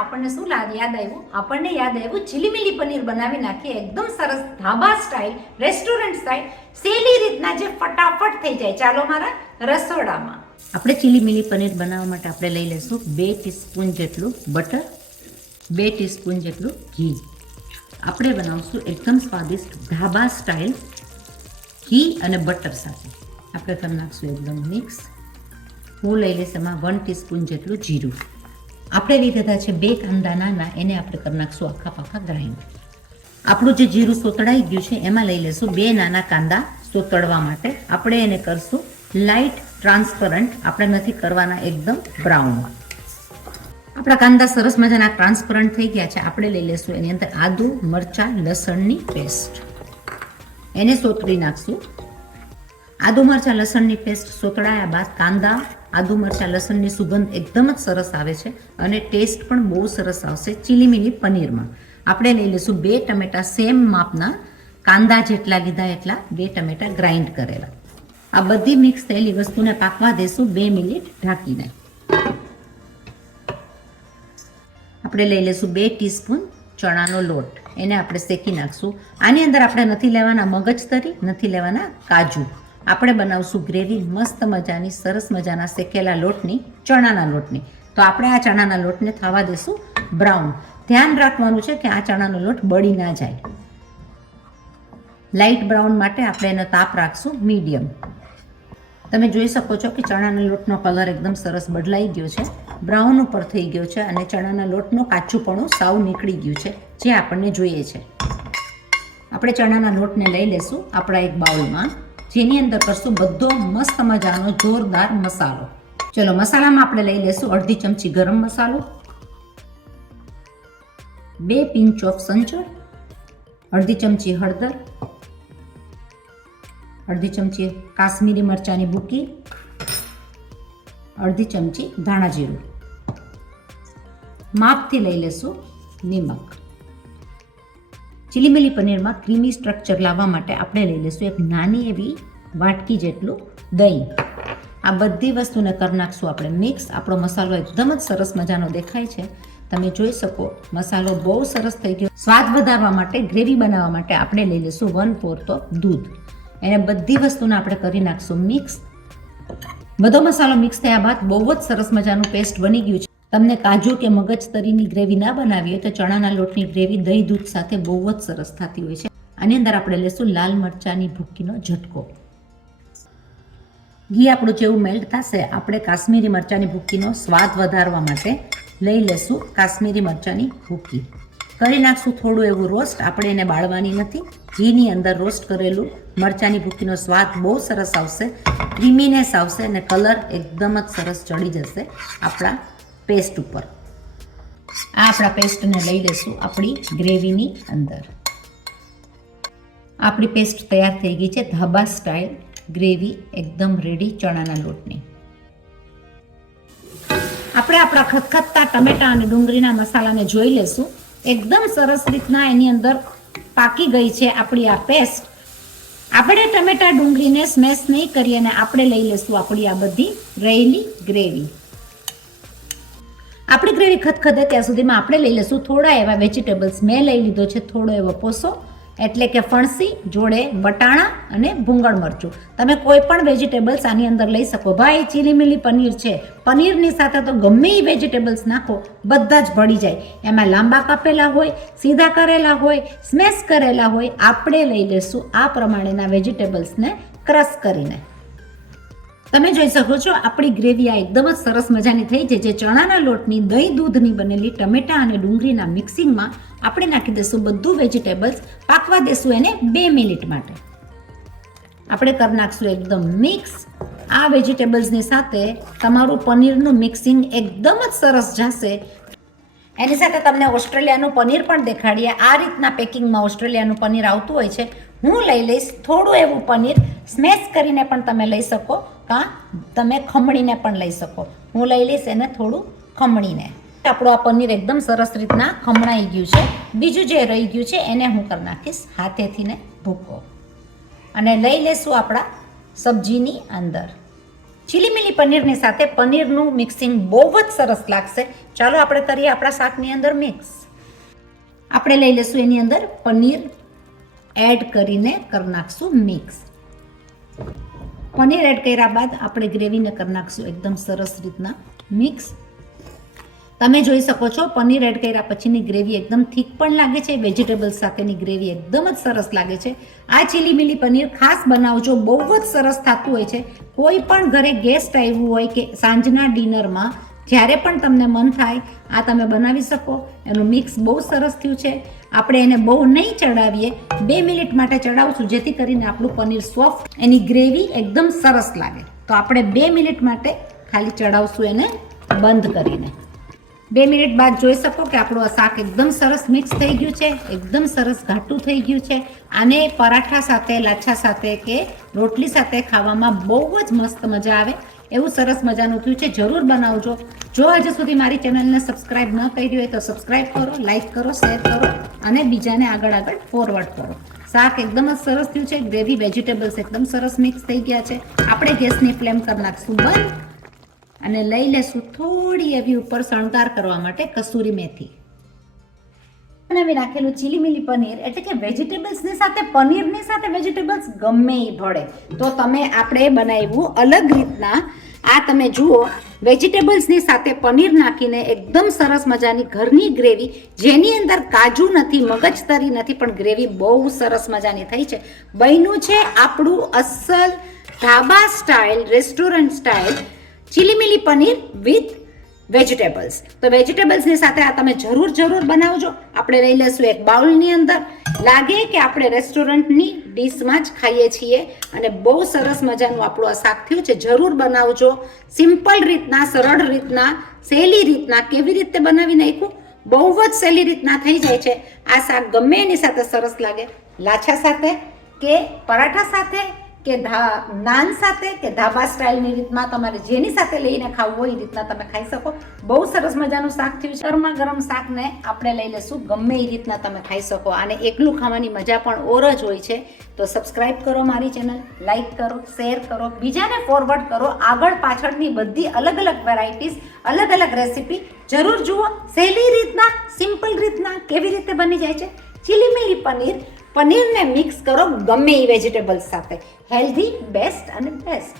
આપણને શું યાદ આવ્યું? આપણને યાદ આવ્યું ચીલીમીલી પનીર બનાવી નાખીએ એકદમ સરસ ધાબા સ્ટાઇલ, રેસ્ટોરન્ટ સ્ટાઇલ, સહેલી રીતના જે ફટાફટ થઈ જાય. ચાલો મારા રસોડામાં. આપણે ચીલીમીલી પનીર બનાવવા માટે આપણે લઈ લઈશું 2 ટીસ્પૂન જેટલું બટર, 2 ટીસ્પૂન જેટલું ઘી. આપણે બનાવશું એકદમ સ્વાદિષ્ટ ધાબા સ્ટાઇલ ઘી અને બટર સાથે. આપણે કરી નાખશું એકદમ મિક્સ. હું લઈ લઈશ એમાં 1 ટીસ્પૂન જેટલું જીરું. આપણે લીધા છે 2 કાંદા નાના, એને આપણે કરી નાખશું આખા પાખા ગ્રાઇન્ડ. આપણું જે જીરું સોતળાઈ ગયું છે એમાં લઈ લઈશું 2 નાના કાંદા સોતળવા માટે. આપણે એને કરશું લાઇટ ટ્રાન્સપરન્ટ, આપણે નથી કરવાના એકદમ બ્રાઉન. આપણા કાંદા સરસ મજાના ટ્રાન્સપરન્ટ થઈ ગયા છે. આપણે લઈ લઈશું એની અંદર આદુ, મરચાં, લસણની પેસ્ટ, એને સોતળી નાખશું. આદુ મરચાં લસણની પેસ્ટ સોતળાયા બાદ કાંદા, આદુ મરચાં લસણની સુગંધ એકદમ જ સરસ આવે છે અને ટેસ્ટ પણ બહુ સરસ આવશે ચીલીમીલી પનીરમાં. આપણે લઈ લઈશું 2 ટમેટા સેમ માપના, કાંદા જેટલા લીધા એટલા 2 ટમેટા ગ્રાઇન્ડ કરેલા. આ બધી મિક્સ થયેલી વસ્તુને પાકવા દેશું 2 મિનિટ ઢાંકીને. આપણે લઈ લઈશું 2 ટીસ્પૂન ચણાનો લોટ, એને આપણે શેકી નાખશું. આની અંદર આપણે નથી લેવાના મગજતરી, નથી લેવાના કાજુ. આપણે બનાવશું ગ્રેવી મસ્ત મજાની, સરસ મજાના શેકેલા લોટની, ચણાના લોટની. તો આપણે આ ચણાના લોટને થવા દેશું બ્રાઉન. ધ્યાન રાખવાનું છે કે આ ચણાનો લોટ બળી ના જાય. લાઇટ બ્રાઉન માટે આપણે એનો તાપ રાખશું મીડિયમ. તમે જોઈ શકો છો કે ચણાના લોટનો કલર એકદમ સરસ બદલાઈ ગયો છે, બ્રાઉન ઉપર થઈ ગયો છે અને ચણાના લોટનું કાચુંપણું સાવ નીકળી ગયું છે, જે આપણને જોઈએ છે. આપણે ચણાના લોટને લઈ લેશું આપણા એક બાઉલમાં, જેની અંદર કરશું બધો મસ્ત મજાનો જોરદાર મસાલો. ચલો મસાલામાં આપણે લઈ લેશું અડધી ચમચી ગરમ મસાલો, 2 પિંચ ઓફ સંચળ, અડધી ચમચી હળદર, અડધી ચમચી કાશ્મીરી મરચાંની ભૂકી, અડધી ચમચી ધાણા જીરું. માપથી લઈ લેશું નિમક. ચીલીમીલી પનીરમાં ક્રીમી સ્ટ્રક્ચર લાવવા માટે આપણે લઈ લઈશું એક નાની એવી વાટકી જેટલું દહીં. આ બધી વસ્તુને કરી નાખશું આપણે મિક્સ. આપણો મસાલો એકદમ જ સરસ મજાનો દેખાય છે, તમે જોઈ શકો. મસાલો બહુ સરસ થઈ ગયો. સ્વાદ વધારવા માટે, ગ્રેવી બનાવવા માટે આપણે લઈ લઈશું 1/4 કપ દૂધ. એને બધી વસ્તુને આપણે કરી નાખશું મિક્સ. બધો મસાલો મિક્સ થયા બાદ બહુ જ સરસ મજાનું પેસ્ટ બની ગયું છે. તમને કાજુ કે મગજતરીની ગ્રેવી ના બનાવી હોય તો ચણાના લોટની ગ્રેવી દહીં દૂધ સાથે બહુ જ સરસ થતી હોય છે. આની અંદર આપણે લઈશું લાલ મરચાંની ભૂકીનો ઝટકો. ઘી આપણું જેવું મેલ્ટ થશે, આપણે કાશ્મીરી મરચાંની ભૂકીનો સ્વાદ વધારવા માટે લઈ લેશું કાશ્મીરી મરચાંની ભૂકી. કરી નાખશું થોડું એવું રોસ્ટ. આપણે એને બાળવાની નથી. ઘીની અંદર રોસ્ટ કરેલું મરચાંની ભૂકીનો સ્વાદ બહુ સરસ આવશે, ક્રીમીનેસ આવશે અને કલર એકદમ જ સરસ ચડી જશે આપણા પેસ્ટ ઉપર. આ આપણા પેસ્ટને લઈ લેશું આપણી ગ્રેવીની અંદર. આપણી પેસ્ટ તૈયાર થઈ ગઈ છે, ધાબા સ્ટાઇલ ગ્રેવી એકદમ રેડી ચણાના લોટની. આપણે આપણા ખતખતતા ટમેટા અને ડુંગળીના મસાલાને જોઈ લેશું. એકદમ સરસ રીતના એની અંદર પાકી ગઈ છે આપણી આ પેસ્ટ. આપણે ટમેટા ડુંગળીને સ્મેશ નહીં કરીએ અને આપણે લઈ લેશું આપણી આ બધી રહેલી ગ્રેવી. આપણી ગ્રેવી ખતખતે ત્યાં સુધીમાં આપણે લઈ લઈશું થોડા એવા વેજીટેબલ્સ. મેં લઈ લીધો છે થોડો એવો પોસો, એટલે કે ફણસી, જોડે વટાણા અને ભૂંગળ મરચું. તમે કોઈ પણ વેજીટેબલ્સ આની અંદર લઈ શકો. ભાઈ ચીલીમીલી પનીર છે, પનીરની સાથે તો ગમે એ વેજીટેબલ્સ નાખો બધા જ ભળી જાય. એમાં લાંબા કાપેલા હોય, સીધા કરેલા હોય, સ્મેશ કરેલા હોય. આપણે લઈ લેશું આ પ્રમાણેના વેજીટેબલ્સને ક્રશ કરીને. તમે જોઈ શકો છો આપણી ગ્રેવી આ એકદમ જ સરસ મજાની થઈ છે, જે ચણાના લોટની દહીં દૂધની બનેલી ટમેટા અને ડુંગળીના મિક્સિંગમાં આપણે નાખી દઈશું બધું વેજીટેબલ્સ. પાકવા દેશું એને 2 મિનિટ માટે. આપણે કરી નાખશું એકદમ મિક્સ. આ વેજીટેબલ્સની સાથે તમારું પનીરનું મિક્સિંગ એકદમ જ સરસ જશે. એની સાથે તમને ઓસ્ટ્રેલિયાનું પનીર પણ દેખાડીએ. આ રીતના પેકિંગમાં ઓસ્ટ્રેલિયાનું પનીર આવતું હોય છે. હું લઈ લઈશ થોડું એવું પનીર. સ્મેશ કરીને પણ તમે લઈ શકો, કાં તમે ખમણીને પણ લઈ શકો. હું લઈ લઈશ એને થોડું ખમણીને. આપણું આ પનીર એકદમ સરસ રીતના ખમણાઈ ગયું છે. બીજું જે રહી ગયું છે એને હું કરી નાખીશ હાથેથી ને ભૂકો અને લઈ લેશું આપણા સબ્જીની અંદર. ચીલી મિલી પનીરની સાથે પનીરનું મિક્સિંગ બહુ જ સરસ લાગશે. ચાલો આપણે કરીએ આપણા શાકની અંદર મિક્સ. આપણે લઈ લઈશું એની અંદર પનીર એડ કરીને કરી નાખશું મિક્સ. પનીર એડ કર્યા બાદ આપણે ગ્રેવીને કરી નાખશું એકદમ સરસ રીતના મિક્સ. તમે જોઈ શકો છો પનીર એડ કર્યા પછીની ગ્રેવી એકદમ થીક પણ લાગે છે. વેજીટેબલ્સ સાથેની ગ્રેવી એકદમ જ સરસ લાગે છે. આ ચીલી મિલી પનીર ખાસ બનાવજો, બહુ જ સરસ થતું હોય છે. કોઈ પણ ઘરે ગેસ્ટ આવ્યું હોય કે સાંજના ડિનરમાં જ્યારે પણ તમને મન થાય આ તમે બનાવી શકો. એનું મિક્સ બહુ સરસ થયું છે. આપણે એને બહુ નહીં ચડાવીએ, 2 મિનિટ માટે ચડાવશું જેથી કરીને આપણું પનીર સોફ્ટ, એની ગ્રેવી એકદમ સરસ લાગે. તો આપણે 2 મિનિટ માટે ખાલી ચડાવશું એને બંધ કરીને. 2 મિનિટ બાદ જોઈ શકો કે આપણું આ શાક એકદમ સરસ મિક્સ થઈ ગયું છે, એકદમ સરસ ઘાટું થઈ ગયું છે. આને પરાઠા સાથે, લાછા સાથે કે રોટલી સાથે ખાવામાં બહુ જ મસ્ત મજા આવે એવું સરસ મજાનું થયું છે. જરૂર બનાવજો. જો હજુ સુધી મારી ચેનલને સબસ્ક્રાઇબ ન કરી હોય તો સબસ્ક્રાઇબ કરો, લાઇક કરો, શેર કરો અને બીજાને આગળ ફોરવર્ડ કરો. શાક એકદમ જ સરસ થયું છે. ગ્રેવી, વેજીટેબલ્સ એકદમ સરસ મિક્સ થઈ ગયા છે. આપણે ગેસની ફ્લેમ કરી નાખશું બંધ અને લઈ લેશું થોડી એવી ઉપર શણગાર કરવા માટે કસૂરી મેથી. બનાવી નાખેલું ચીલી મિલી પનીર એટલે કે વેજીટેબલ્સની સાથે પનીરની સાથે વેજીટેબલ્સ ગમે એ ભળે. તો તમે આપણે બનાવ્યું અલગ રીતના. આ તમે જુઓ, વેજીટેબલ્સની સાથે પનીર નાખીને એકદમ સરસ મજાની ઘરની ગ્રેવી, જેની અંદર કાજુ નથી, મગજતરી નથી, પણ ગ્રેવી બહુ સરસ મજાની થઈ છે. બન્યું છે આપણું અસલ dhaba style, restaurant style chilli milli paneer with vegetables. તો વેજીટેબલ્સની સાથે આ તમે જરૂર બનાવજો. આપણે લઈ લઈશું એક બાઉલની અંદર. લાગે કે આપણે રેસ્ટોરન્ટની ડીશમાં જ ખાઈએ છીએ અને બહુ સરસ મજાનું આપણું આ શાક થયું છે. જરૂર બનાવજો. સિમ્પલ રીતના, સરળ રીતના, સહેલી રીતના કેવી રીતે બનાવી નાખ્યું, બહુ જ સહેલી રીતના થઈ જાય છે. આ શાક ગમે એની સાથે સરસ લાગે. લાછા સાથે કે પરાઠા સાથે કે નાન સાથે કે ધાબા સ્ટાઇલની રીતમાં તમારે જેની સાથે લઈને ખાવું હોય એ રીતના તમે ખાઈ શકો. બહુ સરસ મજાનું શાક થયું છે. ગરમા ગરમ શાકને આપણે લઈ લઈશું. ગમે એ રીતના તમે ખાઈ શકો. આને એકલું ખાવાની મજા પણ ઓર જ હોય છે. તો સબસ્ક્રાઇબ કરો મારી ચેનલ, લાઇક કરો, શેર કરો, બીજાને ફોરવર્ડ કરો. આગળ પાછળની બધી અલગ અલગ વેરાયટીઝ, અલગ અલગ રેસીપી જરૂર જુઓ. સહેલી રીતના, સિમ્પલ રીતના કેવી રીતે બની જાય છે ચીલી મિલી પનીર. પનીરને મિક્સ કરો ગમે એ વેજીટેબલ્સ સાથે. હેલ્ધી, બેસ્ટ અને બેસ્ટ.